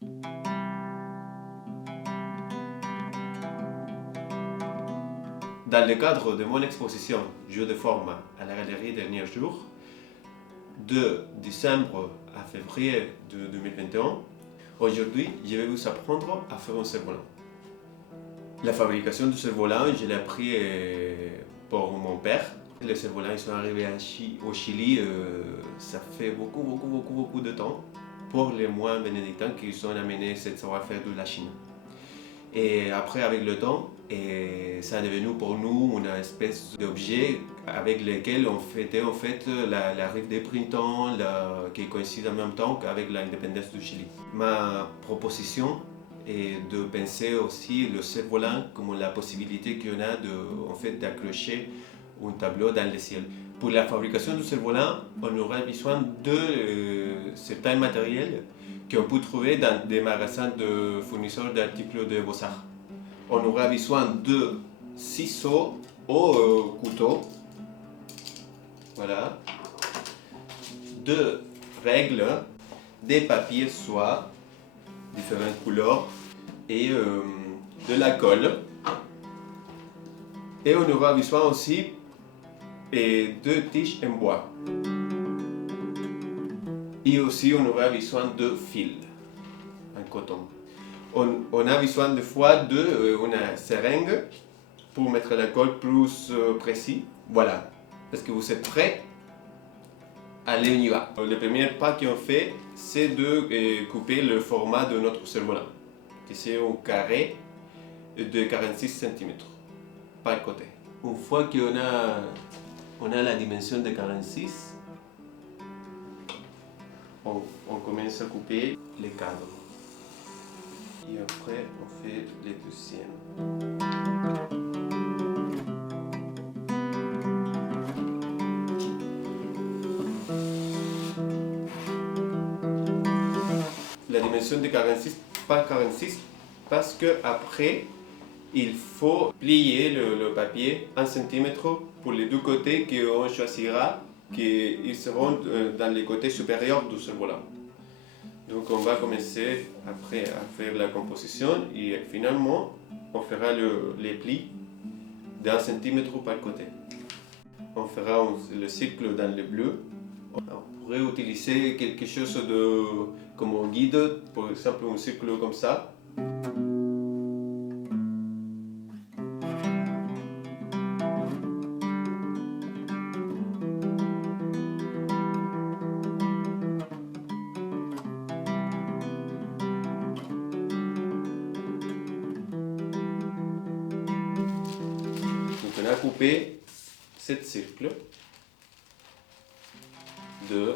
Dans le cadre de mon exposition Jeux de forme à la galerie Dernier Jour, de décembre à février de 2021, aujourd'hui, je vais vous apprendre à faire un cerf-volant. La fabrication du cerf-volant, je l'ai appris pour mon père. Les cerfs-volants sont arrivés au Chili, ça fait beaucoup de temps, pour les moines bénédictins qui sont amenés ce savoir-faire de la Chine. Et après, avec le temps, ça est devenu pour nous une espèce d'objet avec lequel on fêtait en fait l'arrivée des printemps qui coïncide en même temps qu'avec l'indépendance du Chili. Ma proposition est de penser aussi le cerf-volant comme la possibilité qu'on a d'accrocher un tableau dans le ciel. Pour la fabrication du cerf-volant, on aura besoin de certains matériels qu'on peut trouver dans des magasins de fournisseurs d'articles de beaux-arts. On aura besoin de ciseaux ou couteaux, voilà, de règles, des papiers soie, différentes couleurs et de la colle. Et on aura besoin aussi de tiges en bois. Et aussi on aura besoin de fil en coton. On a besoin des fois d'une seringue pour mettre la colle plus précis. Voilà. Est-ce que vous êtes prêts? Allez, on y va. Le premier pas qu'on fait, c'est de couper le format de notre cerf-volant. C'est un carré de 46 cm par côté. Une fois qu'on a la dimension de 46, on commence à couper les cadres. Et après, on fait les deuxièmes. La dimension de 46 par 46 parce que après, il faut plier le papier 1 cm pour les deux côtés qu'on choisira, qui seront dans les côtés supérieurs du cerf-volant. Donc on va commencer après à faire la composition et finalement on fera les plis d'1 cm par côté. On fera le cercle dans le bleu. On pourrait utiliser quelque chose comme un guide, par exemple un cercle comme ça. On a coupé 7 cercles de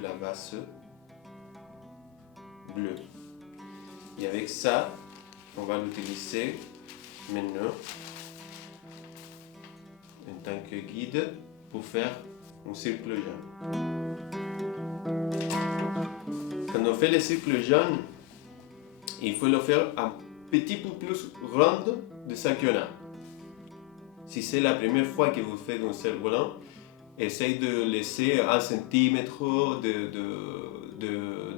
la base bleue. Et avec ça, on va l'utiliser maintenant en tant que guide pour faire un cercle jaune. Quand on fait le cercle jaune, il faut le faire un petit peu plus grand de ça qu'on a. Si c'est la première fois que vous faites un cerf-volant, essayez de laisser 1 cm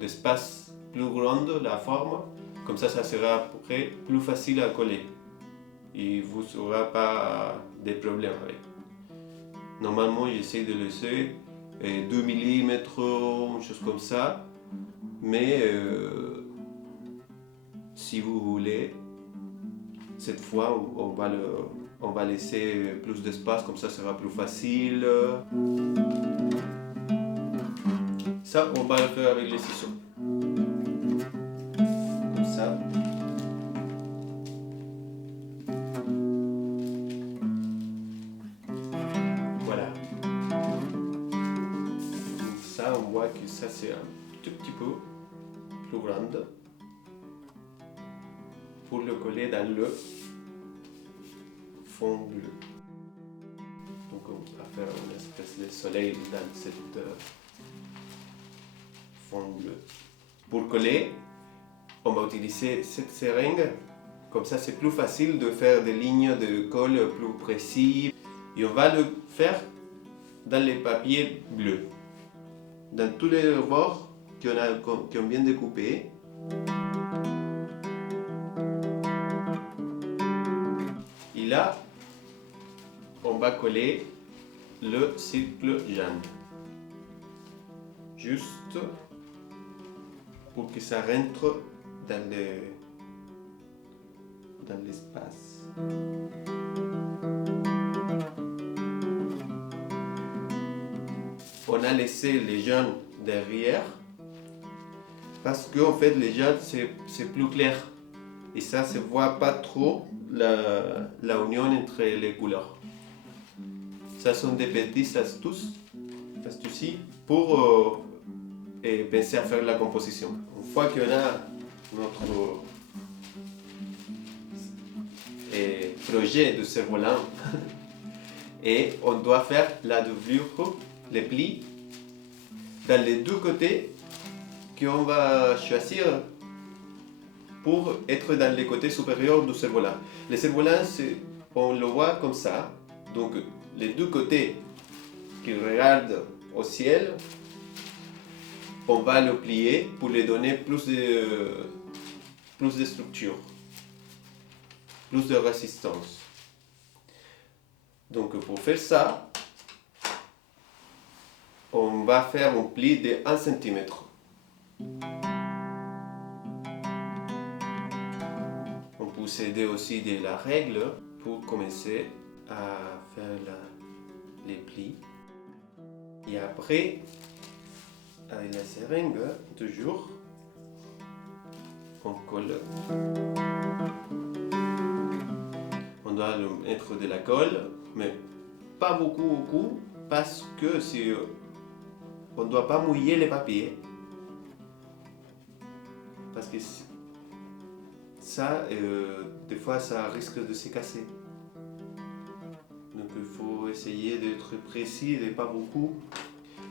d'espace plus grand la forme, comme ça sera à peu près plus facile à coller et vous n'aurez pas de problème avec. Normalement, j'essaie de laisser 2 mm, une chose comme ça, mais si vous voulez, cette fois on va laisser plus d'espace, comme ça sera plus facile. Ça, on va le faire avec les ciseaux. Comme ça. Voilà. Ça, on voit que ça c'est un tout petit peu plus grand pour le coller dans le fond bleu. Donc on va faire une espèce de soleil dans cette fond bleu. Pour coller, on va utiliser cette seringue. Comme ça, c'est plus facile de faire des lignes de colle plus précises. Et on va le faire dans les papiers bleus. Dans tous les bords, qu'on vient de couper. Et là, on va coller le cercle jaune. Juste pour que ça rentre dans l'espace. On a laissé les jaunes derrière parce qu'en fait les jaunes c'est plus clair et ça se voit pas trop la union entre les couleurs. Ça sont des petites astuces pour penser à faire la composition. Une fois qu'on a notre projet de cerf-volant et on doit faire la doublure, les plis dans les deux côtés qu'on va choisir pour être dans les côtés supérieurs du cerf-volant. Le cerf-volant, on le voit comme ça, donc les deux côtés qui regardent au ciel, on va le plier pour lui donner plus de structure, plus de résistance. Donc pour faire ça, on va faire un pli de 1 cm. On peut s'aider aussi de la règle pour commencer à faire les plis. Et après, avec la seringue, toujours, on colle. On doit mettre de la colle, mais pas beaucoup, parce que si on ne doit pas mouiller les papiers. Parce que ça, des fois, ça risque de se casser. Donc il faut essayer d'être précis, et pas beaucoup,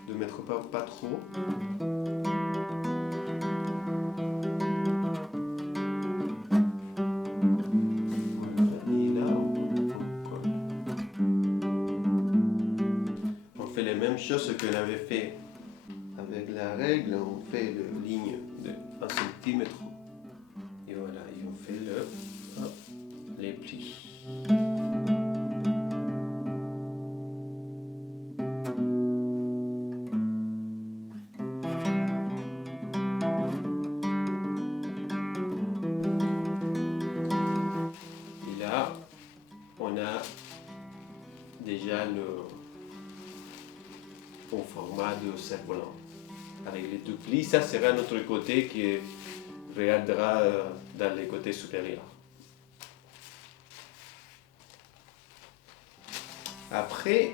de mettre pas trop. Les mêmes choses que l'on avait fait avec la règle, on fait la ligne de 1 cm et voilà, et on fait les plis. Et là, on a déjà au format de cerf-volant. Avec les deux plis, ça sera notre côté qui regardera dans les côtés supérieurs. Après,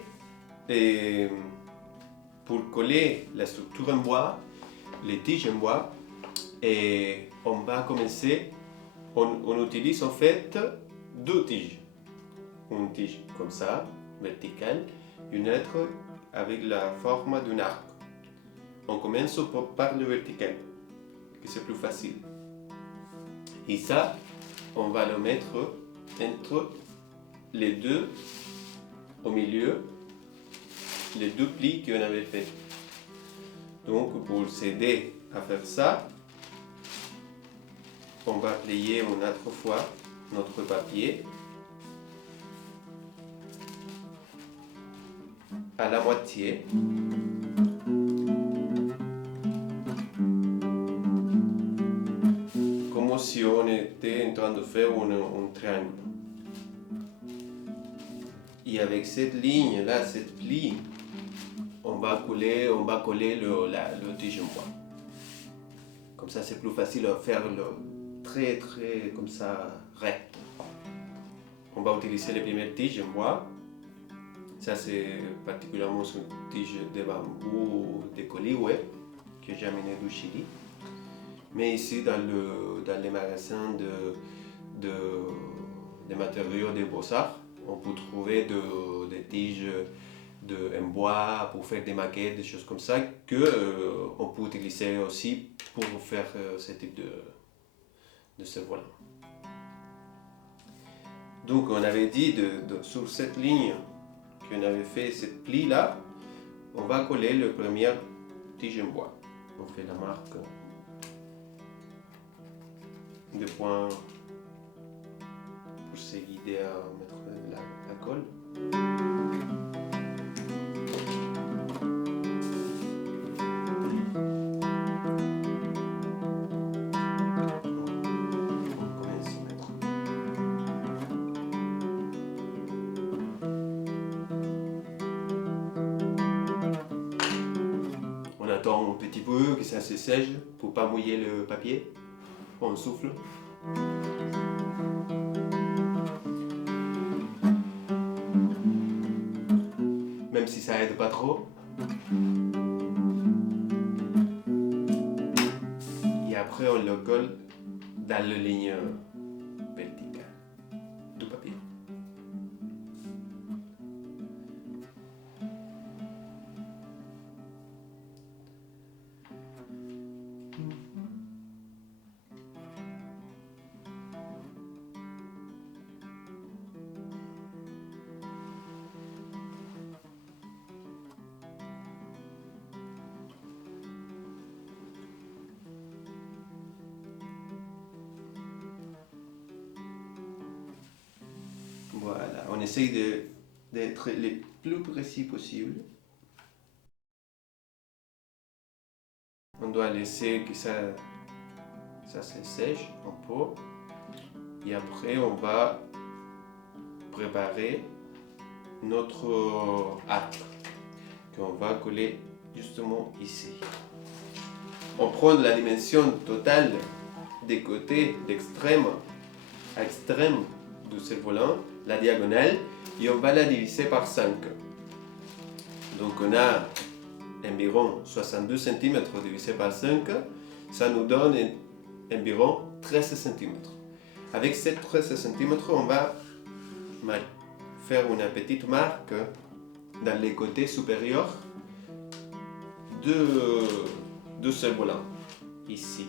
pour coller la structure en bois, les tiges en bois, on va commencer, on utilise en fait deux tiges. Une tige comme ça, verticale, une autre avec la forme d'un arc. On commence par le vertical, que c'est plus facile. Et ça, on va le mettre entre les deux, au milieu, les deux plis qu'on avait fait. Donc, pour s'aider à faire ça, on va plier une autre fois notre papier à la moitié. Comme si on était en train de faire un triangle. Et avec cette ligne là, cette pli, on va coller le tige en bois. Comme ça, c'est plus facile à faire très comme ça recte. On va utiliser les premières tiges en bois. Ça, c'est particulièrement une tige de bambou de Coligüe que j'ai amené du Chili. Mais ici, dans les magasins de matériaux de Beaux-Arts, on peut trouver des tiges en bois pour faire des maquettes, des choses comme ça, qu'on peut utiliser aussi pour faire ce type de cerf-volant. Donc, on avait dit sur cette ligne qu'on avait fait cette pli là, on va coller le premier tige en bois. On fait la marque des points pour se guider à mettre la colle. On attend un petit peu que ça se sèche pour pas mouiller le papier. On souffle. Même si ça aide pas trop. Et après on le colle dans la ligne verticale du papier. Voilà, on essaye d'être le plus précis possible. On doit laisser que ça se sèche un peu. Et après, on va préparer notre arc qu'on va coller justement ici. On prend la dimension totale des côtés d'extrême à extrême du cerf-volant, la diagonale, et on va la diviser par 5. Donc on a environ 62 cm divisé par 5, ça nous donne environ 13 cm. Avec ces 13 cm, on va faire une petite marque dans les côtés supérieurs de ce volant, ici.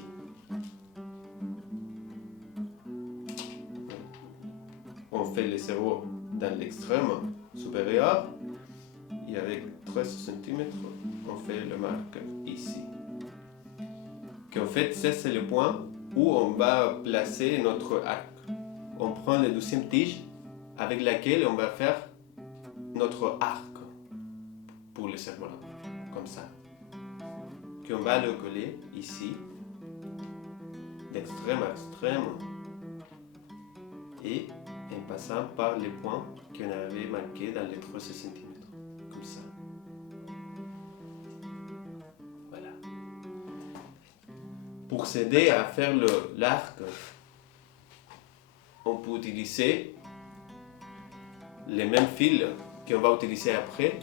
On fait le cerveau dans l'extrême supérieur et avec 13 cm, on fait la marque ici. En fait, ça c'est le point où on va placer notre arc. On prend la deuxième tige avec laquelle on va faire notre arc pour le cerf-volant, comme ça. On va le coller ici, d'extrême à extrême, et en passant par les points qu'on avait marqués dans les 13 cm, comme ça. Voilà. Pour s'aider à faire l'arc, on peut utiliser les mêmes fils qu'on va utiliser après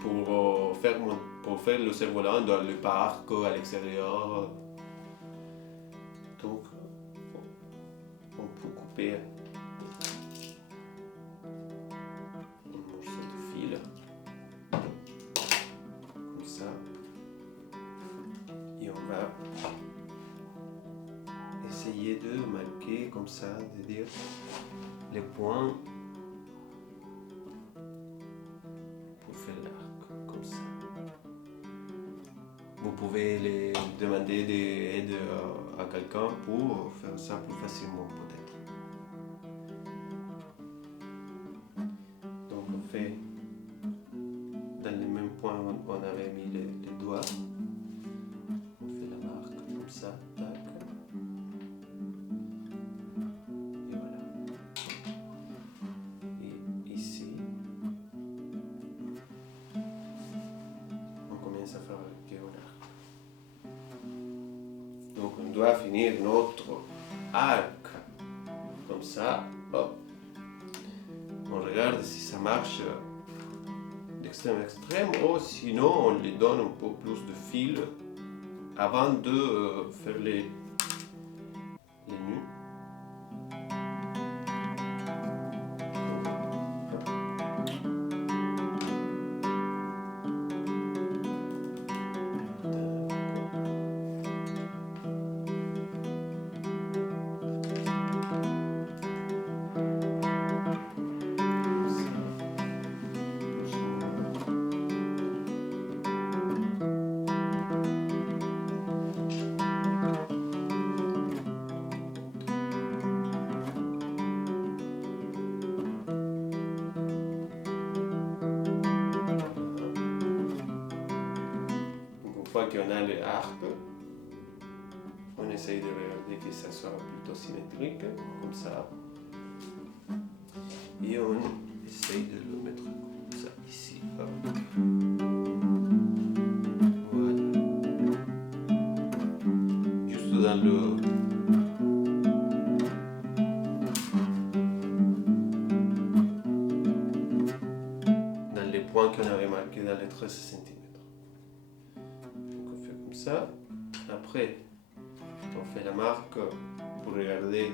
pour faire le cerf-volant dans le parc, à l'extérieur. Donc, on peut couper un morceau de fil, comme ça. Et on va essayer de marquer comme ça, de dire les points pour faire l'arc, comme ça. Vous pouvez les demander des aides à quelqu'un pour faire ça plus facilement peut-être. Donc on fait dans les mêmes points où on avait mis les doigts. On fait la marque comme ça, tac. Et voilà. Et ici, on commence à fabriquer un arc. Donc on doit finir notre arc comme ça. Hop. On regarde si ça marche d'extrême à extrême, ou sinon on lui donne un peu plus de fil avant de faire les nœuds. qu'on a le arc, on essaye de regarder que ça soit plutôt symétrique, comme ça. Et on essaye de le mettre comme ça, ici. Hop. Voilà. Juste dans les points qu'on avait marqués dans les 13 cm. Donc on fait comme ça. Après, on fait la marque pour regarder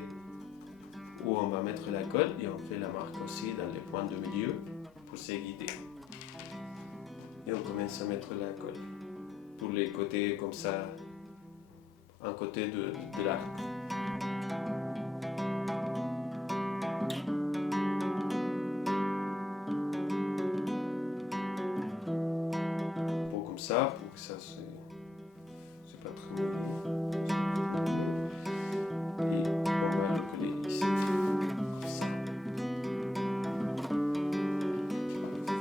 où on va mettre la colle et on fait la marque aussi dans les points de milieu pour se guider. Et on commence à mettre la colle pour les côtés comme ça, un côté de l'arc. Pour que ça c'est pas très mauvais. Et on va le coller ici, comme ça.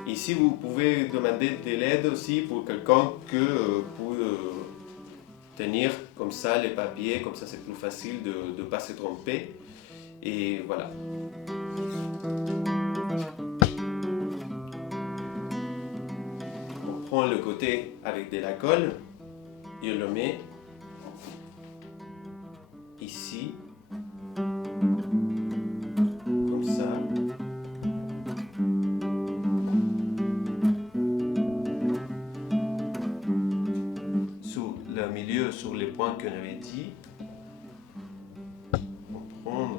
Ici vous pouvez demander de l'aide aussi pour quelqu'un pour tenir comme ça les papiers, comme ça c'est plus facile de ne pas se tromper. Et voilà. On prend le côté avec de la colle et on le met ici, comme ça. Sur le milieu, sur les points qu'on avait dit, on prend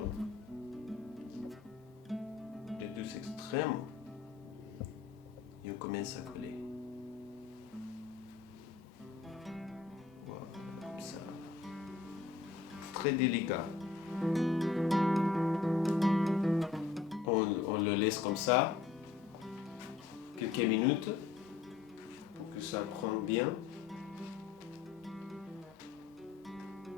les deux extrêmes et on commence à coller. Très délicat. On le laisse comme ça quelques minutes pour que ça prenne bien.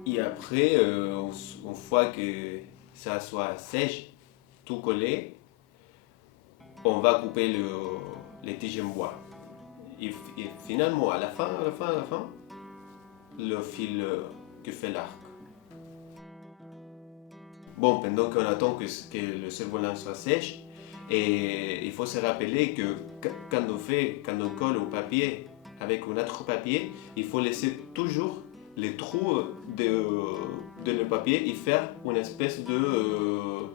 Et après, une fois que ça soit sèche, tout collé, on va couper les tiges en bois. Et finalement, à la fin, le fil que fait l'arc. Bon, pendant qu'on attend que le cerf-volant soit sèche, et il faut se rappeler que quand on colle au papier avec un autre papier, il faut laisser toujours les trous de le papier et faire une espèce de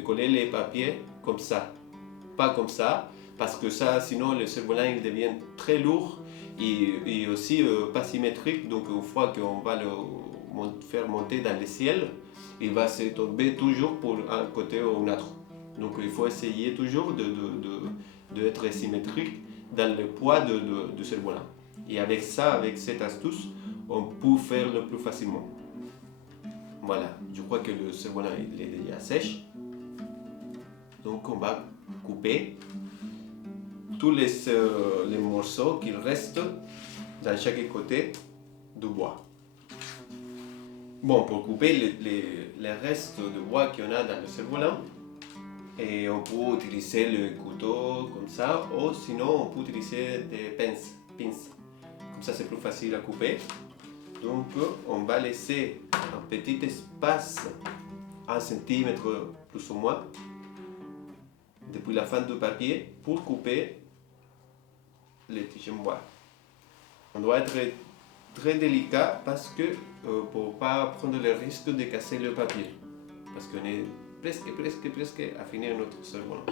coller les papiers comme ça. Pas comme ça, parce que ça, sinon le cerf-volant il devient très lourd et aussi pas symétrique. Donc une fois qu'on va le faire monter dans le ciel, il va se tomber toujours pour un côté ou un autre. Donc il faut essayer toujours d'être symétrique dans le poids de cerf-volant. Et avec ça, avec cette astuce, on peut faire le plus facilement. Voilà, je crois que le cerf-volant il est déjà sèche. Donc on va couper tous les morceaux qui restent dans chaque côté du bois. Bon, pour couper les restes de bois qu'on a dans le cerf-volant, et on peut utiliser le couteau comme ça, ou sinon on peut utiliser des pinces. Comme ça c'est plus facile à couper. Donc on va laisser un petit espace, 1 cm plus ou moins, depuis la fin du papier pour couper les tiges en bois. On doit être très délicat parce que pour ne pas prendre le risque de casser le papier. Parce qu'on est presque à finir notre cerf-volant.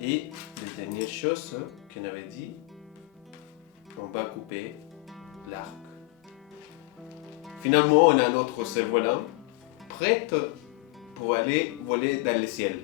Et la dernière chose qu'on avait dit, on va couper l'arc. Finalement, on a notre cerf-volant prêt pour aller voler dans le ciel.